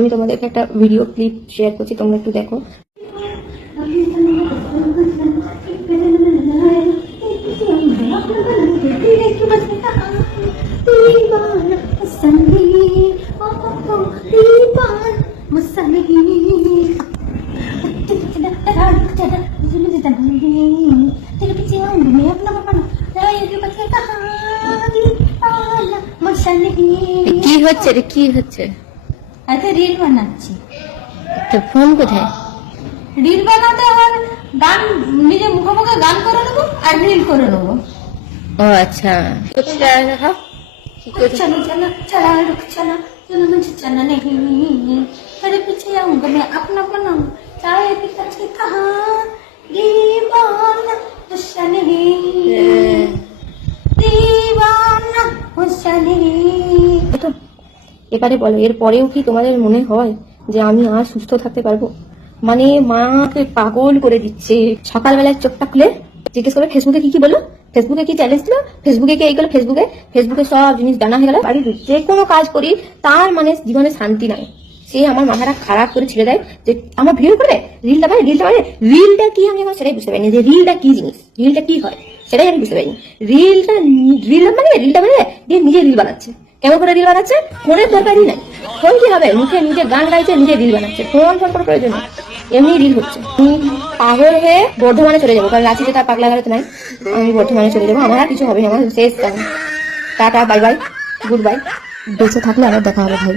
আমি তোমাদেরকে একটা ভিডিও ক্লিপ শেয়ার করছি, তোমরা একটু দেখো। কি হচ্ছে রে, কি হচ্ছে? আচ্ছা রিল বানাচ্ছি। তো ফোন কোথায়? রিল বানাতে হয়, গান নিজে মুখে মুখে গান করে নেবো আর রিল করে নেবো। ও আচ্ছা, चलो चलो चला रुक चला चलो मुझे चलना नहीं तेरे पीछे आऊंगा मैं अपना बनाऊं चाहे भी कच्चे कहा दीवाना गुस्सा नहीं दीवाना गुस्सा नहीं। তো এবারে বলো, এর পরেও কি তোমাদের মনে হয় যে আমি আর সুস্থ থাকতে পারবো? মানে মাকে পাগল করে দিচ্ছে। সকালবেলায় চোখটা খুলে জিজ্ঞেস করবে ফেসবুকে কি বললো, ফেসবুকে কি চ্যালেঞ্জ ছিল, ফেসবুকে কি এইগুলো, ফেসবুকে সব জিনিস জানা হয়ে গেল। বাড়ির যে কোনো কাজ করি তার মানে জীবনে শান্তি নাই। সে আমার মাথাটা খারাপ করে ছেড়ে দেয় যে আমার ভিডিও করে রিলটা পারে, রিলটা কি আমি এখন সেটাই বুঝতে পারিনি, যে রিলটা কি জিনিস, রিলটা কি হয় সেটাই আমি বুঝতে পারিনি। রিলটা মানে দিয়ে নিজে রিল বানাচ্ছে। কেমন করে রিল বানাচ্ছে? ফোনের দরকারই নাই, ফোন কি হবে, মুখে নিজে গান গাইছে, নিজে রিল বানাচ্ছে, ফোন করে প্রয়োজন নেই, এমনি রিল হচ্ছে। আমি পাগল হয়ে বর্ধমানে চলে যাবো, কারণ রাঁচিতে তার পাগলা গাড়িতে নাই। আমি বর্ধমানে চলে যাবো, আমার আর কিছু হবে না, আমার শেষ। Tata, bye bye, good bye. বেঁচে থাকলে আবার দেখা হবে ভাই।